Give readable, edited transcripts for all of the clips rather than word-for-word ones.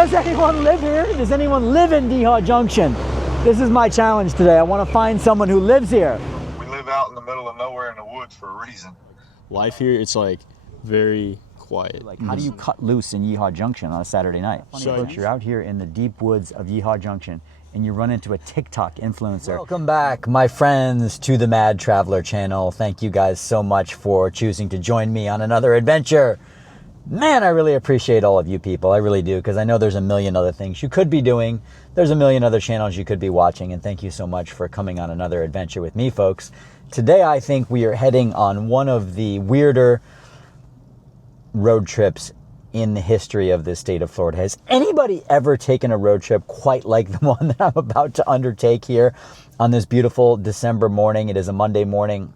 Does anyone live here? Does anyone live in Yeehaw Junction? This is my challenge today. I want to find someone who lives here. We live out in the middle of nowhere in the woods for a reason. Life here, it's like very quiet. Like, how do you cut loose in Yeehaw Junction on a Saturday night? So you're out here in the deep woods of Yeehaw Junction and you run into a TikTok influencer. Welcome back, my friends, to the Mad Traveler channel. Thank you guys so much for choosing to join me on another adventure. Man, I really appreciate all of you people. I really do, because I know there's a million other things you could be doing. There's a million other channels you could be watching, and thank you so much for coming on another adventure with me, folks. Today, I think we are heading on one of the weirder road trips in the history of the state of Florida. Has anybody ever taken a road trip quite like the one that I'm about to undertake here on this beautiful December morning? It is a Monday morning.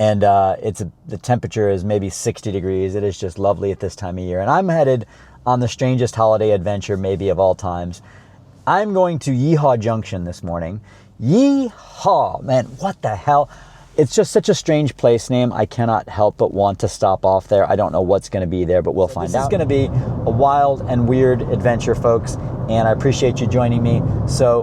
And the temperature is maybe 60 degrees. It is just lovely at this time of year. And I'm headed on the strangest holiday adventure maybe of all times. I'm going to Yeehaw Junction this morning. Yeehaw! Man, what the hell? It's just such a strange place name. I cannot help but want to stop off there. I don't know what's going to be there, but we'll find out. This is going to be a wild and weird adventure, folks. And I appreciate you joining me. So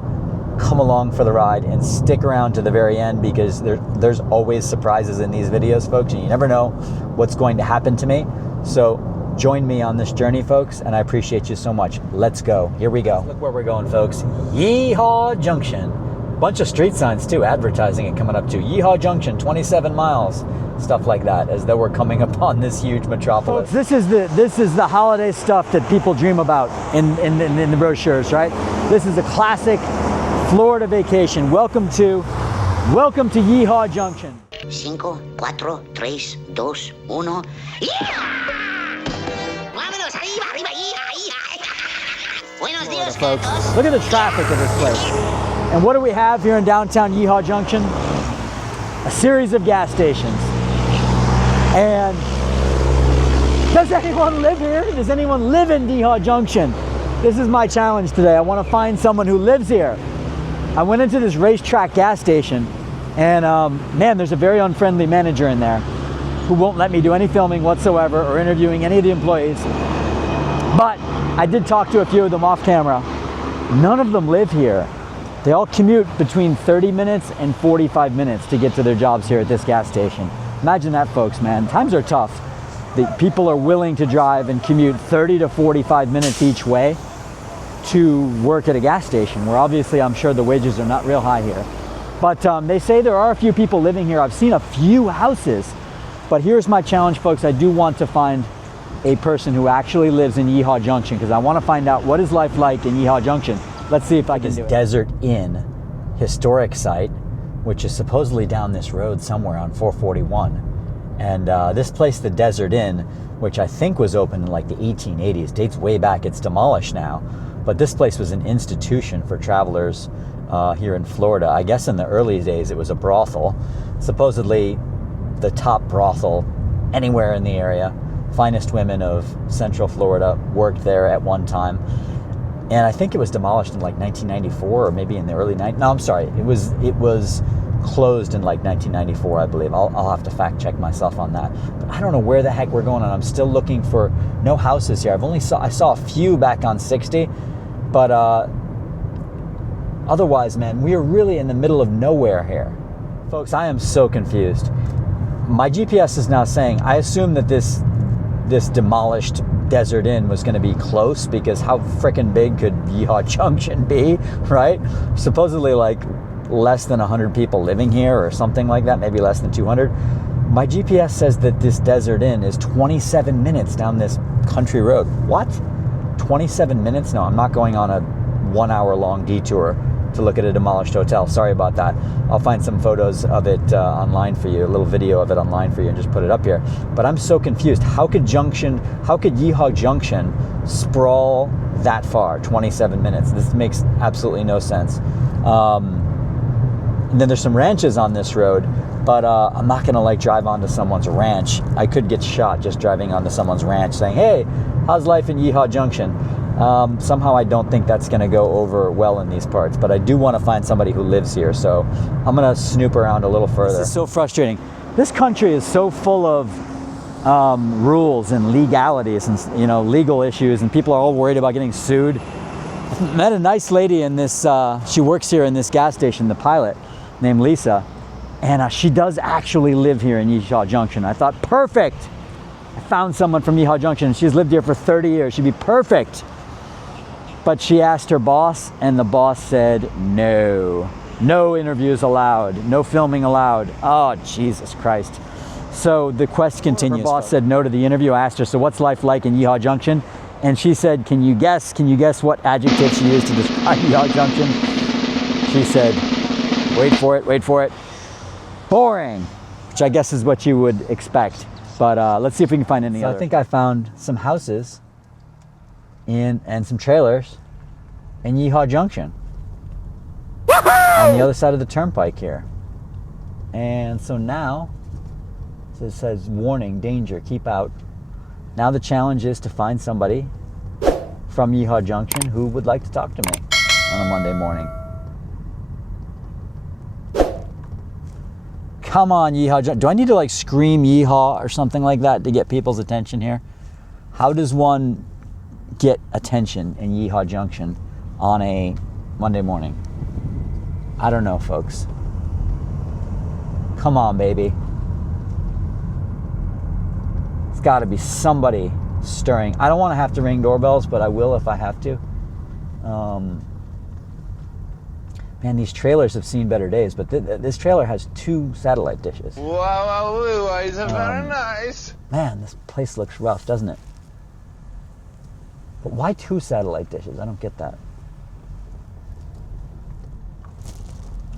come along for the ride and stick around to the very end, because there's always surprises in these videos, folks, and you never know what's going to happen to me. So join me on this journey, folks, and I appreciate you so much. Let's go. Here we go. Look where we're going, folks. Yeehaw Junction. Bunch of street signs too, advertising it coming up to Yeehaw Junction, 27 miles, stuff like that, as though we're coming upon this huge metropolis. Folks, this is the holiday stuff that people dream about in the brochures, right? This is a classic Florida vacation. Welcome to Yeehaw Junction. 5, 4, 3, 2, 1. Vámonos, arriba, arriba, hija. Buenos días, folks. Look at the traffic of this place. And what do we have here in downtown Yeehaw Junction? A series of gas stations. And does anyone live here? Does anyone live in Yeehaw Junction? This is my challenge today. I want to find someone who lives here. I went into this racetrack gas station, and man, there's a very unfriendly manager in there who won't let me do any filming whatsoever or interviewing any of the employees. But I did talk to a few of them off camera. None of them live here. They all commute between 30 minutes and 45 minutes to get to their jobs here at this gas station. Imagine that, folks, man. Times are tough. The people are willing to drive and commute 30 to 45 minutes each way to work at a gas station, where obviously I'm sure the wages are not real high here. But they say there are a few people living here. I've seen a few houses. But here's my challenge, folks. I do want to find a person who actually lives in Yeehaw Junction, because I want to find out what is life like in Yeehaw Junction. Let's see if I can do it. Desert Inn historic site, which is supposedly down this road somewhere on 441. And this place, the Desert Inn, which I think was open in like the 1880s, dates way back. It's demolished now. But this place was an institution for travelers here in Florida. I guess in the early days it was a brothel. Supposedly the top brothel anywhere in the area. Finest women of Central Florida worked there at one time. And I think it was demolished in like 1994 or maybe in the early 90s. No, I'm sorry. It was closed in like 1994, I believe. I'll have to fact check myself on that. But I don't know where the heck we're going, and I'm still looking for no houses here. I saw a few back on 60, but otherwise, man, we are really in the middle of nowhere here. Folks, I am so confused. My GPS is now saying, I assume that this demolished Desert Inn was going to be close, because how frickin' big could Yeehaw Junction be, right? Supposedly like less than 100 people living here or something like that, maybe less than 200. My GPS says that this Desert Inn is 27 minutes down this country road. What? 27 minutes? No, I'm not going on a 1 hour long detour to look at a demolished hotel. Sorry about that. I'll find some photos of it online for you, a little video of it online for you, and just put it up here. But I'm so confused. How could Yeehaw Junction sprawl that far, 27 minutes? This makes absolutely no sense. And then there's some ranches on this road, but I'm not gonna like drive onto someone's ranch. I could get shot just driving onto someone's ranch saying, hey, how's life in Yeehaw Junction? Somehow I don't think that's going to go over well in these parts, but I do want to find somebody who lives here, so I'm going to snoop around a little further. This is so frustrating. This country is so full of rules and legalities and, you know, legal issues, and people are all worried about getting sued. I met a nice lady in this, she works here in this gas station, the pilot, named Lisa, and she does actually live here in Yeehaw Junction. I thought, perfect. I found someone from Yeehaw Junction. She's lived here for 30 years. She'd be perfect. But she asked her boss, and the boss said no. No interviews allowed. No filming allowed. Oh, Jesus Christ. So the quest continues. Her boss said no to the interview. I asked her, so what's life like in Yeehaw Junction? And she said, can you guess what adjective she used to describe Yeehaw Junction? She said, wait for it, boring, which I guess is what you would expect. But let's see if we can find any other. I think I found some houses and some trailers in Yeehaw Junction on the other side of the turnpike here. And so now it says warning, danger, keep out. Now the challenge is to find somebody from Yeehaw Junction who would like to talk to me on a Monday morning. Come on, Yeehaw Junction. Do I need to like scream yeehaw or something like that to get people's attention here? How does one get attention in Yeehaw Junction on a Monday morning? I don't know, folks. Come on, baby. It's got to be somebody stirring. I don't want to have to ring doorbells, but I will if I have to. Man, these trailers have seen better days, but this trailer has 2 satellite dishes. Wow, it's very nice. Man, this place looks rough, doesn't it? But why 2 satellite dishes? I don't get that.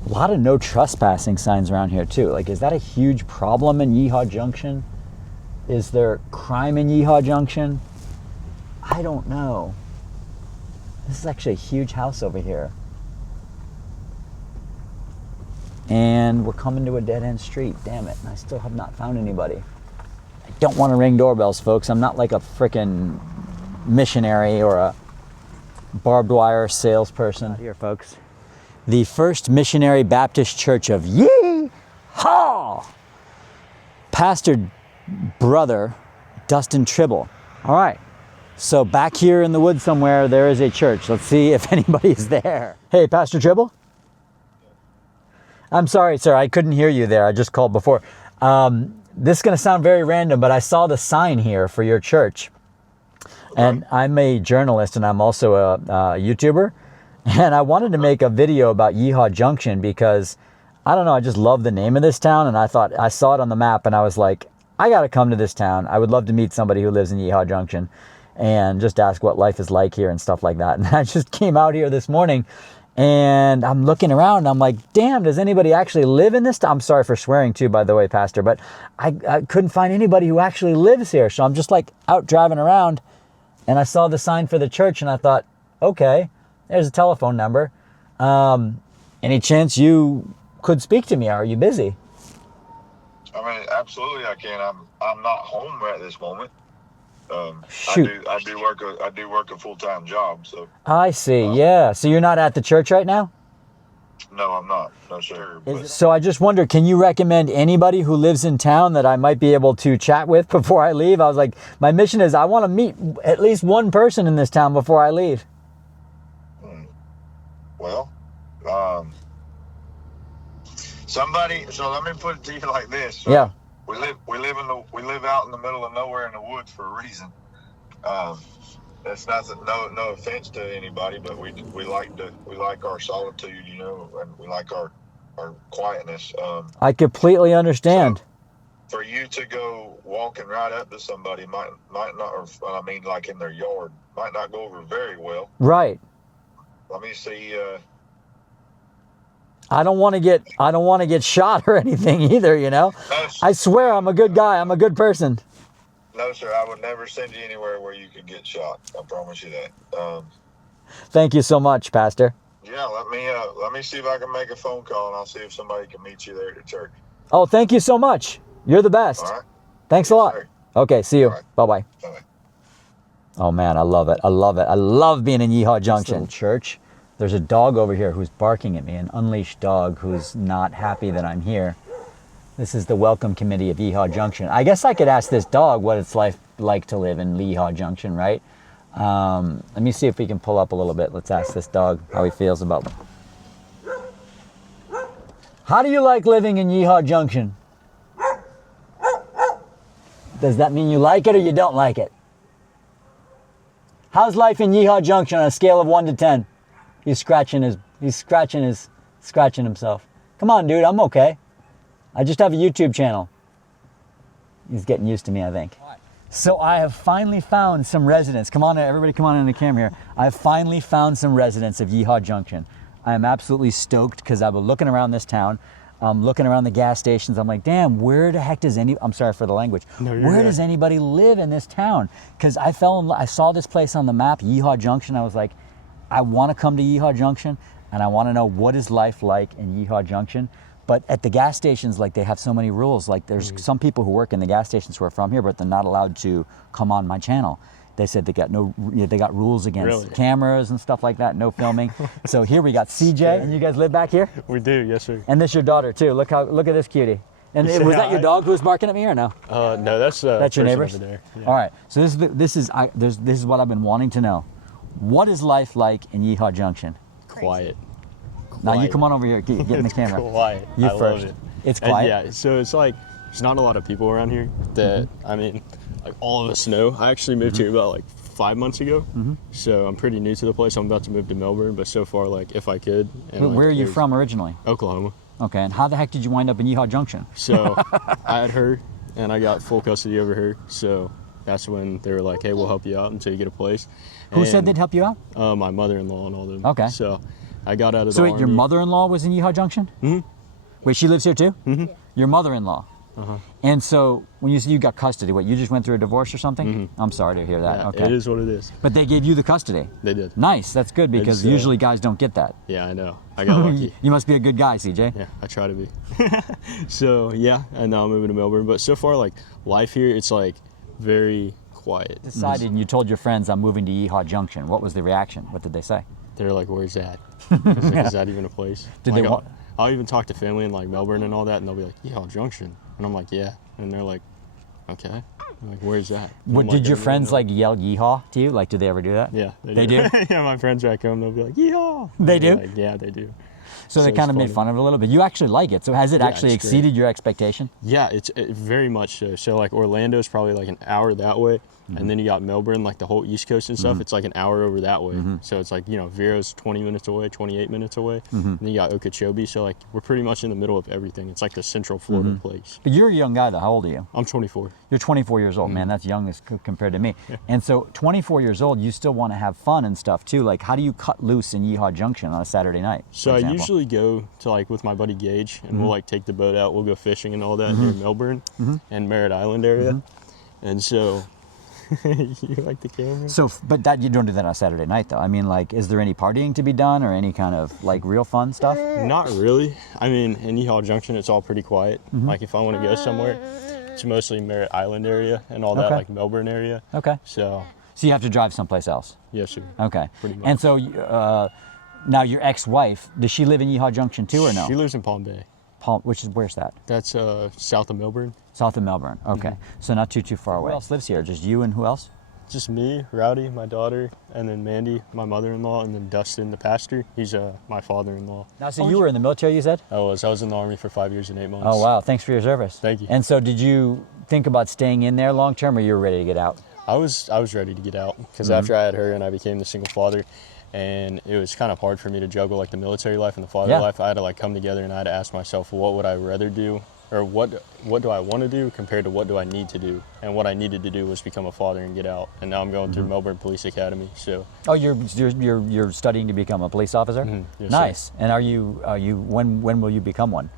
A lot of no trespassing signs around here too. Like, is that a huge problem in Yeehaw Junction? Is there crime in Yeehaw Junction? I don't know. This is actually a huge house over here. And we're coming to a dead-end street. Damn it. And I still have not found anybody. I don't want to ring doorbells, folks. I'm not like a frickin' missionary or a barbed wire salesperson. Here, folks. The First Missionary Baptist Church of Yeehaw! Pastor brother Dustin Tribble. All right. So back here in the woods somewhere, there is a church. Let's see if anybody's there. Hey, Pastor Tribble? I'm sorry, sir. I couldn't hear you there. I just called before. This is going to sound very random, but I saw the sign here for your church. And I'm a journalist, and I'm also a YouTuber. And I wanted to make a video about Yeehaw Junction because, I don't know, I just love the name of this town. And I thought, I saw it on the map, and I was like, I got to come to this town. I would love to meet somebody who lives in Yeehaw Junction and just ask what life is like here and stuff like that. And I just came out here this morning, and I'm looking around, and I'm like, damn, does anybody actually live in this town? I'm sorry for swearing too, by the way, Pastor, but I couldn't find anybody who actually lives here. So I'm just like out driving around, and I saw the sign for the church, and I thought, okay, there's a telephone number. Any chance you could speak to me? Are you busy? I mean, absolutely I can. I'm not home at this moment. Shoot. I do work a full-time job, so. I see, yeah. So you're not at the church right now? No, I'm not. No, sir. So I just wonder, can you recommend anybody who lives in town that I might be able to chat with before I leave? I was like, my mission is I want to meet at least one person in this town before I leave. Well, somebody. So let me put it to you like this. So Yeah. We live out in the middle of nowhere in the woods for a reason. That's nothing. No offense to anybody, but we like our solitude, you know, and we like our quietness. I completely understand. So for you to go walking right up to somebody might not, or I mean, like in their yard, might not go over very well. Right. Let me see. I don't want to get shot or anything either, you know. No, I swear I'm a good guy. I'm a good person. No, sir. I would never send you anywhere where you could get shot. I promise you that. Thank you so much, Pastor. Yeah, let me see if I can make a phone call, and I'll see if somebody can meet you there at the church. Oh, thank you so much. You're the best. All right. Thanks a lot. Sir. Okay, see you. All right. Bye-bye. Bye-bye. Oh, man, I love it. I love it. I love being in Yeehaw Junction. Church. There's a dog over here who's barking at me, an unleashed dog who's not happy that I'm here. This is the welcome committee of Yeehaw Junction. I guess I could ask this dog what it's like to live in Yeehaw Junction, right? Let me see if we can pull up a little bit. Let's ask this dog how he feels about. How do you like living in Yeehaw Junction? Does that mean you like it or you don't like it? How's life in Yeehaw Junction on a scale of 1 to 10? He's scratching himself. Come on, dude, I'm okay. I just have a YouTube channel. He's getting used to me, I think. So I have finally found some residents. Come on, everybody come on in the camera here. I've finally found some residents of Yeehaw Junction. I am absolutely stoked because I've been looking around this town. I'm looking around the gas stations. I'm like, damn, where the heck does I'm sorry for the language. No, where does anybody live in this town? Because I saw this place on the map, Yeehaw Junction. I was like, I want to come to Yeehaw Junction and I want to know what is life like in Yeehaw Junction. But at the gas stations, like, they have so many rules. Like, there's some people who work in the gas stations who are from here, but they're not allowed to come on my channel. They said they got rules against cameras and stuff like that, no filming. So here we got CJ, and you guys live back here? We do, yes sir. And this your daughter too. Look at this cutie. And was that your dog who was barking at me or no? No, that's your neighbors. over there. Yeah. All right. So this is what I've been wanting to know. What is life like in Yeehaw Junction? Quiet. Now you come on over here, get in the camera. Quiet. You I first. love it. It's quiet. Yeah, so it's like there's not a lot of people around here that I mean, like all of us know. I actually moved here about like 5 months ago, so I'm pretty new to the place. I'm about to move to Melbourne, but so far, like, if I could. And, Where like, are you from originally? Oklahoma. Okay, and how the heck did you wind up in Yeehaw Junction? So I had her, and I got full custody over her. So that's when they were like, "Hey, we'll help you out until you get a place." Who said they'd help you out? My mother-in-law and all them. Okay. So I got out of the So wait, army. your mother-in-law was in Yeehaw Junction? Mhm. Wait, she lives here too? Mm-hmm. Your mother-in-law? Uh-huh. And so when you say you got custody, what, you just went through a divorce or something? I'm sorry to hear that. Yeah, Okay. it is what it is. But they gave you the custody? They did. Nice, that's good because just, usually guys don't get that. Yeah, I know. I got lucky. You must be a good guy, CJ. Yeah, I try to be. So yeah, and now I'm moving to Melbourne. But so far, like, life here, it's like very quiet. Decided and you told your friends I'm moving to Yeehaw Junction. What was the reaction? What did they say? They're like, "Where's that? Is that even a place?" Did like, they want? I'll even talk to family in like Melbourne and all that, and they'll be like, "Yeehaw Junction," and I'm like, "Yeah," and they're like, "Okay." I'm like, "Where's that?" What, I'm did like, your "I don't friends know." like yell yeehaw to you? Like, do they ever do that? Yeah, They do? Yeah, my friends back home, they'll be like, "Yeehaw." They do? Like, yeah, they do. So they it's kind of made funny. fun of it a little bit. You actually like it. So has it Yeah, actually it's great. exceeded your expectation? Yeah, it's very much so. So like Orlando's probably like an hour that way, and then you got Melbourne, like the whole East Coast and stuff. It's like an hour over that way. So it's like, you know, Vero's 20 minutes away, 28 minutes away. And then you got Okeechobee. So like we're pretty much in the middle of everything. It's like the Central Florida place. But you're a young guy though. How old are you? I'm 24. You're 24 years old, man. That's young as compared to me. And so 24 years old, you still want to have fun and stuff too. Like, how do you cut loose in Yeehaw Junction on a Saturday night? So I usually go to like with my buddy Gage, and we'll like take the boat out. We'll go fishing and all that near Melbourne and Merritt Island area. And so you like the camera? So, but that you don't do that on a Saturday night though. I mean, like, is there any partying to be done or any kind of like real fun stuff? Not really. I mean, in Yeehaw Junction, it's all pretty quiet. Like if I want to go somewhere, it's mostly Merritt Island area and all that, Okay. like Melbourne area. Okay. So, So you have to drive someplace else. yes, sir. Okay. Pretty much. And so now your ex-wife, does she live in Yeehaw Junction too or no? She lives in Palm Bay. Where's that? That's south of Melbourne. South of Melbourne. Okay. So not too far away. Who else lives here? Just you and who else? Just me, Rowdy, my daughter, and then Mandy, my mother-in-law, and then Dustin, the pastor. He's my father-in-law. Now, so you were in the military, you said? I was in the Army for 5 years and 8 months. Oh, wow. Thanks for your service. Thank you. And so did you think about staying in there long term or you were ready to get out? I was ready to get out because after I had her and I became the single father, and it was kind of hard for me to juggle like the military life and the father life. I had to like come together and I had to ask myself, what would I rather do, or what do I want to do compared to what do I need to do? And what I needed to do was become a father and get out. And now I'm going through Melbourne Police Academy. So Oh, you're studying to become a police officer? Yes, Nice. sir. And are you when will you become one?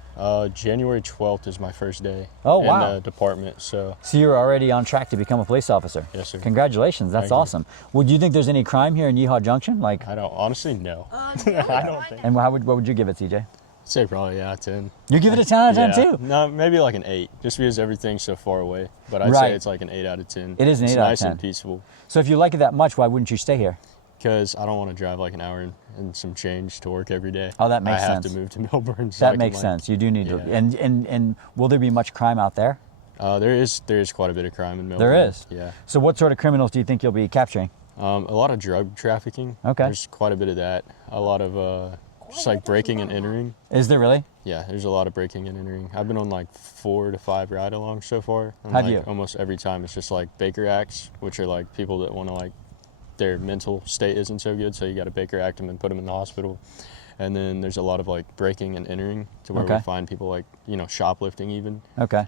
January 12th is my first day Oh, in wow. the department. So So you're already on track to become a police officer? Yes, sir. Congratulations. That's Thank you. awesome. Well, do you think there's any crime here in Yeehaw Junction? Like, I don't honestly know. I don't think. and what would you give it, CJ? I'd say probably 10. You give it a 10 out of 10 Yeah. too? No, maybe like an 8, just because everything's so far away. But I'd Right. say it's like an 8 out of 10. It is an It's 8 out of nice 10. and peaceful. So if you like it that much, why wouldn't you stay here? Because I don't want to drive like an hour and some change to work every day. Oh, that makes sense. I have to move to Melbourne. So That makes sense. You do need to. And will there be much crime out there? There is quite a bit of crime in Melbourne. There is? Yeah. So what sort of criminals do you think you'll be capturing? A lot of drug trafficking. Okay. There's quite a bit of that. A lot of just like breaking and entering. Is there really? Yeah, there's a lot of breaking and entering. I've been on like 4 to 5 ride-alongs so far. And Have like you? Almost every time it's just like Baker Acts, which are like people that want to like, their mental state isn't so good, so you got to Baker Act them and put them in the hospital. And then there's a lot of like breaking and entering to where we find people like, shoplifting even. Okay.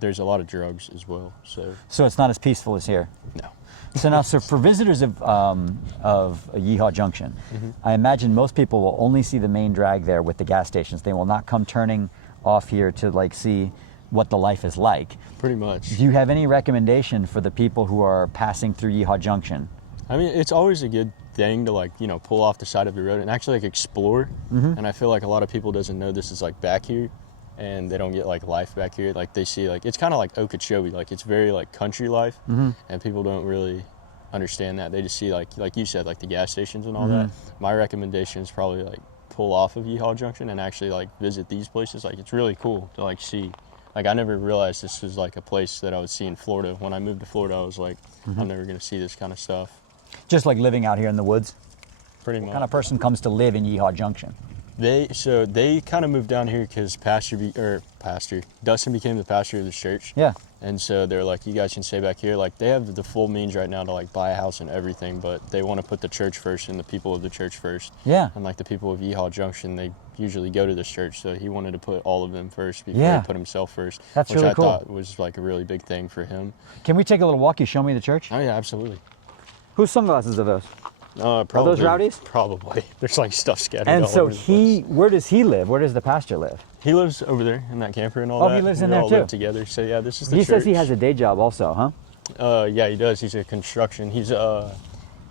There's a lot of drugs as well. So it's not as peaceful as here. No. So for visitors of Yeehaw Junction, I imagine most people will only see the main drag there with the gas stations. They will not come turning off here to like see what the life is like. Pretty much. Do you have any recommendation for the people who are passing through Yeehaw Junction? I mean, it's always a good thing to like, pull off the side of the road and actually like explore. And I feel like a lot of people doesn't know this is like back here, and they don't get like life back here. Like they see like, it's kind of like Okeechobee, like it's very like country life, and people don't really understand that. They just see like you said, like the gas stations and all that. My recommendation is probably like pull off of Yeehaw Junction and actually like visit these places. Like it's really cool to like see. Like I never realized this was like a place that I would see in Florida. When I moved to Florida, I was like, I'm never gonna see this kind of stuff. Just like living out here in the woods? Pretty much. What kind of person comes to live in Yeehaw Junction? They kind of moved down here because Dustin became the pastor of the church. Yeah. And so they're like, you guys can stay back here. Like they have the full means right now to like buy a house and everything, but they want to put the church first and the people of the church first. Yeah. And like the people of Yeehaw Junction, they usually go to this church, so he wanted to put all of them first before he put himself first. That's which really I cool. thought was like a really big thing for him. Can we take a little walk? You show me the church? Oh yeah, absolutely. Whose sunglasses are those? Probably, are those rowdies? Probably. There's like stuff scattered And all so over the place. where does he live? Where does the pastor live? He lives over there in that camper and all that. Oh, he lives in We there all too? live together. So yeah, this is the He church. says he has a day job also, huh? Yeah, he does. He's a construction. He's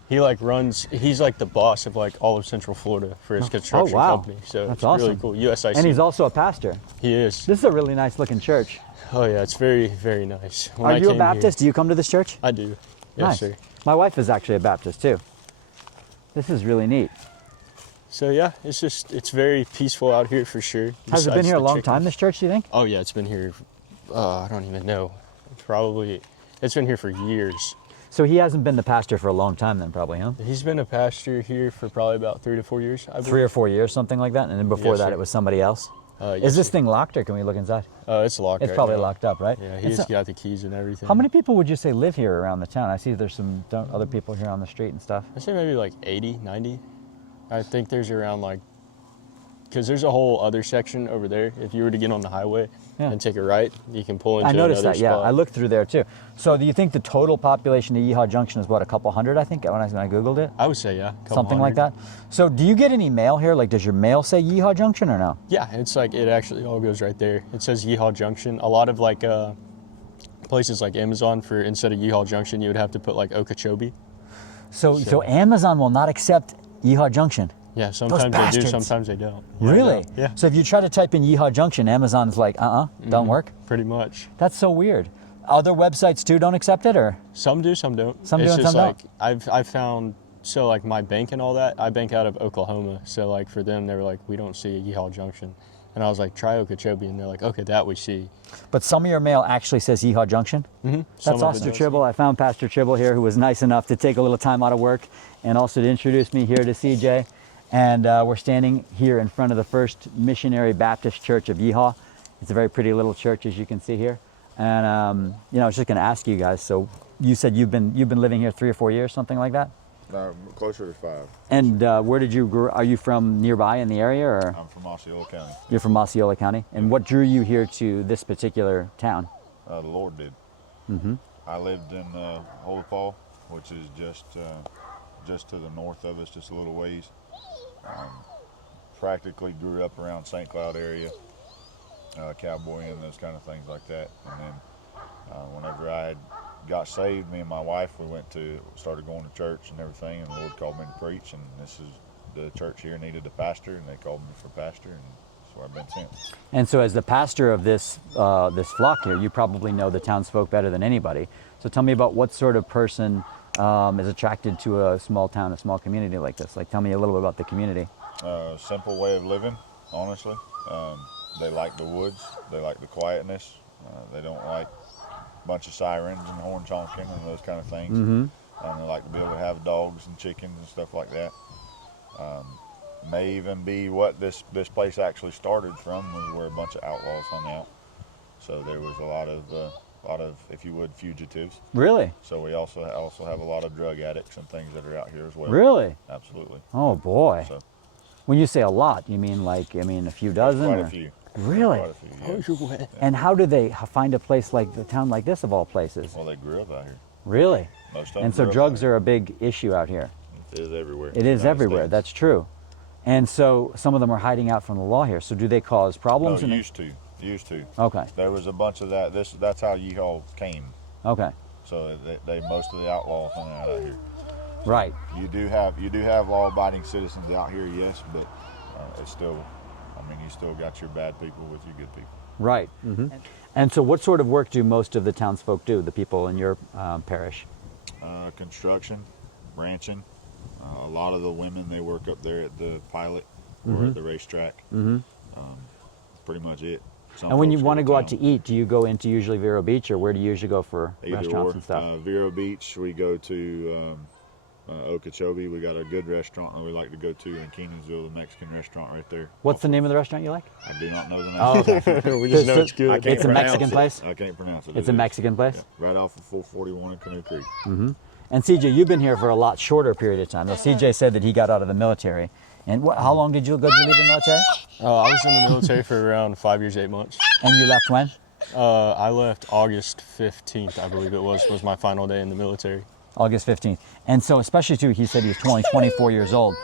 he's like the boss of like all of Central Florida for his construction company. So That's it's awesome. really cool. USIC. And he's also a pastor. He is. This is a really nice looking church. Oh yeah, it's very, very nice. When Are I you a came Baptist? here- Do you come to this church? I do. Yes, Nice. sir. My wife is actually a Baptist too. This is really neat. So yeah, it's very peaceful out here for sure. Has it been besides here a the long chickens. time, this church, do you think? Oh yeah, it's been here, I don't even know. It's been here for years. So he hasn't been the pastor for a long time then, probably, huh? He's been a pastor here for probably about 3 to 4 years, I believe. 3 or 4 years, something like that? And then before Yes, that, sir. it was somebody else? Yes, Is this sir. thing locked, or can we look inside? It's locked. It's right probably now. locked up, right? Yeah, It's he's got the keys and everything. How many people would you say live here around the town? I see there's some other people here on the street and stuff. I say maybe like 80, 90. I think there's around like, because there's a whole other section over there. If you were to get on the highway and take a right, you can pull into I noticed another that, yeah. spot. I looked through there too. So do you think the total population of Yeehaw Junction is what, a couple hundred, I think, when I Googled it? I would say, yeah. Something like that. So do you get any mail here? Like, does your mail say Yeehaw Junction or no? Yeah, it's like, it actually all goes right there. It says Yeehaw Junction. A lot of like places like Amazon, for instead of Yeehaw Junction, you would have to put like Okeechobee. So Amazon will not accept Yeehaw Junction? Yeah, sometimes they do, bastards. sometimes they don't. Really? Yeah. So if you try to type in Yeehaw Junction, Amazon's like, don't work? Pretty much. That's so weird. Other websites too don't accept it, or? Some do, some don't. Some do it's and just some like I've found, so like my bank and all that, I bank out of Oklahoma. So like for them, they were like, we don't see a Yeehaw Junction. And I was like, try Okeechobee, and they're like, okay, that we see. But some of your mail actually says Yeehaw Junction? Mm-hmm. That's Pastor Tribble. I found Pastor Tribble here, who was nice enough to take a little time out of work and also to introduce me here to CJ. And we're standing here in front of the First Missionary Baptist Church of Yeehaw. It's a very pretty little church, as you can see here. And I was just going to ask you guys. So you said you've been living here 3 or 4 years, something like that. No, closer to 5. And where did you grow? Are you from nearby in the area, or I'm from Osceola County. you're from Osceola County? And what drew you here to this particular town? The Lord did. Mm-hmm. I lived in Holy Fall, which is just to the north of us, just a little ways. Practically grew up around St. Cloud area, cowboying, those kind of things like that. And then whenever I got saved, me and my wife, we started going to church and everything, and the Lord called me to preach, and this is the church here needed a pastor, and they called me for pastor, and that's where I've been since. And so as the pastor of this flock here, you probably know the townsfolk better than anybody. So tell me about what sort of person is attracted to a small town, a small community like this? Like, tell me a little bit about the community. Simple way of living, honestly. They like the woods. They like the quietness. They don't like a bunch of sirens and horns honking and those kind of things. They like to be able to have dogs and chickens and stuff like that. May even be what this place actually started from, was where a bunch of outlaws hung out. So there was a lot of, if you would, fugitives. Really? So we also have a lot of drug addicts and things that are out here as well. Really? Absolutely. Oh boy. So, When you say a lot, you mean like, a few dozen? quite or? a few. Really? Quite a few, yeah. And how do they find a place like the town like this of all places? Well, they grew up out here. Really? Most of them And so grew up drugs out are a big issue out here. here. It is everywhere. It is United everywhere. States. That's true. And so some of them are hiding out from the law here. So do they cause problems? No, used to. Okay. There was a bunch of that. That's how Yeehaw came. Okay. So they most of the outlaws hung out here. Right. You do have law-abiding citizens out here, yes, but it's still, you still got your bad people with your good people. Right. And so what sort of work do most of the townsfolk do, the people in your parish? Construction, ranching. A lot of the women, they work up there at the pilot or at the racetrack. Pretty much it. Some And when you folks want to go out town. to eat, do you go into usually Vero Beach, or where do you usually go for Either restaurants or. and stuff? Vero Beach, we go to Okeechobee. We got a good restaurant that we like to go to in Kenansville, the Mexican restaurant right there. What's the name of the restaurant you like? I do not know the name. Oh, okay. We just know it's I good. can't It's a pronounce Mexican it. place? I can't pronounce it. It's It a is. Mexican place? Yeah, right off of 441 in Canoe Creek. And CJ, you've been here for a lot shorter period of time. Now, CJ said that he got out of the military. And how long did you leave the military? I was in the military for around 5 years, 8 months. And you left when? I left August 15th, I believe it was my final day in the military. August 15th. And so especially too, he said he was 24 years old.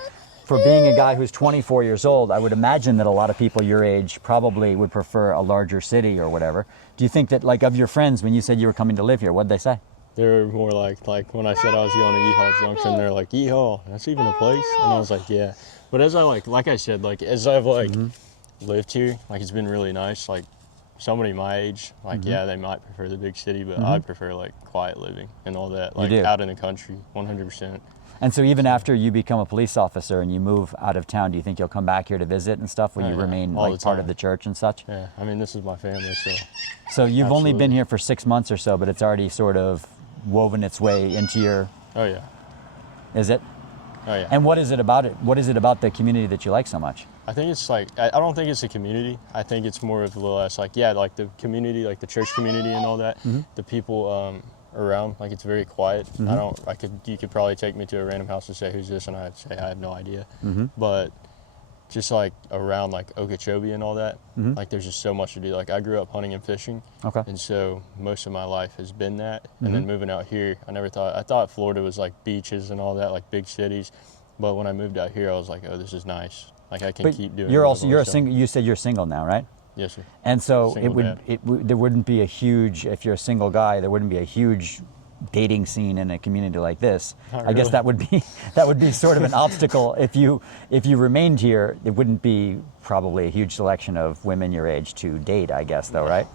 For being a guy who's 24 years old, I would imagine that a lot of people your age probably would prefer a larger city or whatever. Do you think that, like, of your friends, when you said you were coming to live here, what'd they say? They were more like when I said I was going to Yeehaw Junction, they're like, Yeehaw, that's even a place? And I was like, yeah. But as I like I said, as I've lived here, it's been really nice. Like, somebody my age, yeah, they might prefer the big city, but I prefer quiet living and all that, do? out in the country, 100%. And so even after you become a police officer and you move out of town, do you think you'll come back here to visit and stuff? Will you yeah, remain all the part of time. the church and such? Yeah, this is my family, so. So you've only been Absolutely. here for 6 months or so, but it's already sort of woven its way into your, Oh yeah, is it? oh yeah. And what is it about it? What is it about the community that you like so much? I think it's I don't think it's a community. I think it's more of a little less the community, the church community and all that. The people around, it's very quiet. You could probably take me to a random house and say, who's this? And I'd say, I have no idea. But just around Okeechobee and all that, there's just so much to do. I grew up hunting and fishing. Okay. And so most of my life has been that. And then moving out here, I thought Florida was beaches and all that, big cities. But when I moved out here, I was like, oh, this is nice. I can keep doing. You're whatever I a want. single. You said you're single now, right? Yes, sir. And so Single dad. there wouldn't be a huge, if you're a single guy, there wouldn't be a huge dating scene in a community like this. Not I guess really. that would be sort of an obstacle if you remained here. It wouldn't be probably a huge selection of women your age to date, I guess, though, right?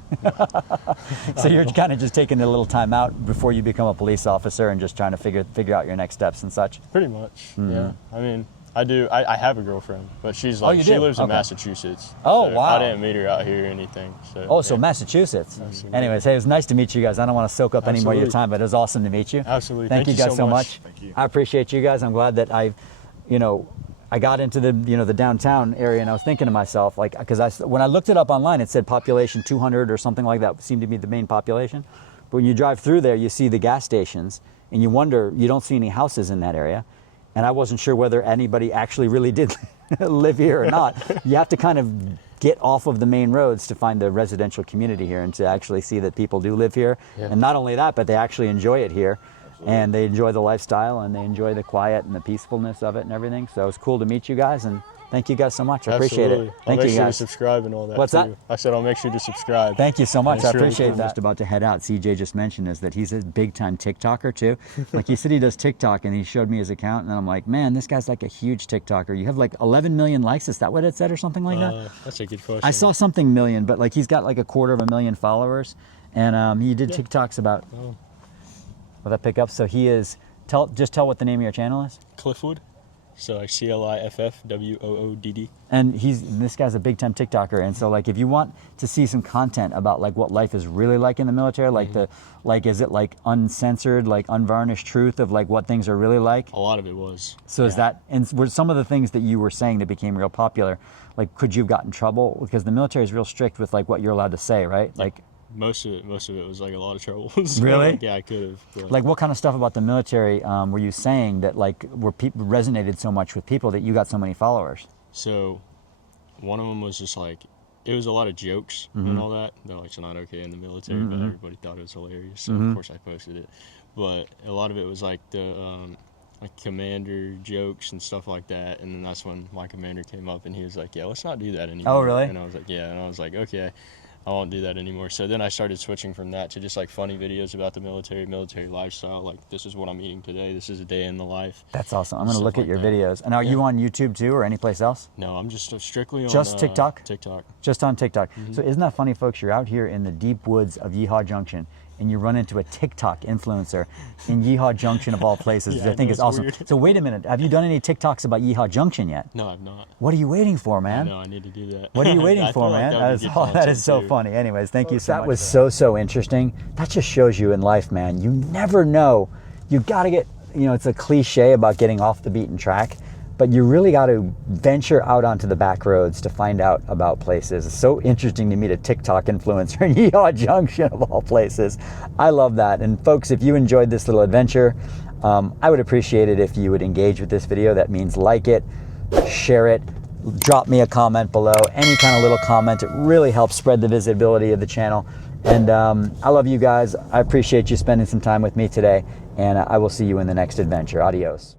So you're kind of just taking a little time out before you become a police officer and just trying to figure out your next steps and such. Pretty much. Yeah. I do. I have a girlfriend, but she's you she do? lives in Okay. Massachusetts. Oh, so wow. I didn't meet her out here or anything. So. Oh, so yeah. Massachusetts. Absolutely. Anyways, hey, it was nice to meet you guys. I don't want to soak up any more of your Absolutely. time, but it was awesome to meet you. Absolutely. Thank you guys so much. Thank you. I appreciate you guys. I'm glad that I got into the downtown area, and I was thinking to myself, because when I looked it up online, it said population 200 or something like that seemed to be the main population. But when you drive through there, you see the gas stations, and you wonder, you don't see any houses in that area. And I wasn't sure whether anybody actually really did live here or not. You have to kind of get off of the main roads to find the residential community here and to actually see that people do live here. Yeah. And not only that, but they actually enjoy it here. And they enjoy the lifestyle and they enjoy the quiet and the peacefulness of it and everything. So it was cool to meet you guys, and thank you guys so much. I appreciate Absolutely. it. I'll Thank make you sure guys. to subscribe and all that. What's too. that? I said I'll make sure to subscribe. Thank you so much. It's I really appreciate cool. that. Just about to head out. CJ just mentioned is that he's a big time TikToker too. He said he does TikTok, and he showed me his account, and I'm like, man, this guy's like a huge TikToker. You have 11 million likes. Is that what it said or something like that? That's a good question. I saw something million, but he's got 250,000 followers, and he did TikToks about. Oh. Will that pick up? So he is just tell what the name of your channel is. Cliffwood. So like CLIFFWOODD. And this guy's a big time TikToker, and so like if you want to see some content about like what life is really like in the military, like is it like uncensored, like unvarnished truth of like what things are really like? A lot of it was. So is that, and were some of the things that you were saying that became real popular, like could you have gotten in trouble? Because the military is real strict with like what you're allowed to say, right? Like most of it was like a lot of trouble. So, really? Like, yeah, I could have. Like what kind of stuff about the military were you saying that like resonated so much with people that you got so many followers? So one of them was just like, it was a lot of jokes and all that. They're like, it's not okay in the military, but everybody thought it was hilarious. So of course I posted it. But a lot of it was like the like commander jokes and stuff like that. And then that's when my commander came up and he was like, yeah, let's not do that anymore. Oh, really? And I was like, yeah. And I was like, okay, I won't do that anymore. So then I started switching from that to just like funny videos about the military lifestyle. Like, this is what I'm eating today. This is a day in the life. That's awesome. I'm going to look at your videos. And are you on YouTube too or any place else? No, I'm just strictly on just TikTok? TikTok. Just on TikTok. So isn't that funny, folks? You're out here in the deep woods of Yeehaw Junction and you run into a TikTok influencer in Yeehaw Junction of all places, which I think is awesome. Weird. So wait a minute. Have you done any TikToks about Yeehaw Junction yet? No, I've not. What are you waiting for, man? No, I need to do that. What are you waiting for, man? That is so funny. Anyways, thank you so much. That was so interesting. That just shows you in life, man. You never know. You got to get, it's a cliche about getting off the beaten track, but you really got to venture out onto the back roads to find out about places. It's so interesting to meet a TikTok influencer in Yeehaw Junction of all places. I love that. And folks, if you enjoyed this little adventure, I would appreciate it if you would engage with this video. That means like it, share it, drop me a comment below, any kind of little comment. It really helps spread the visibility of the channel. And I love you guys. I appreciate you spending some time with me today, and I will see you in the next adventure. Adios.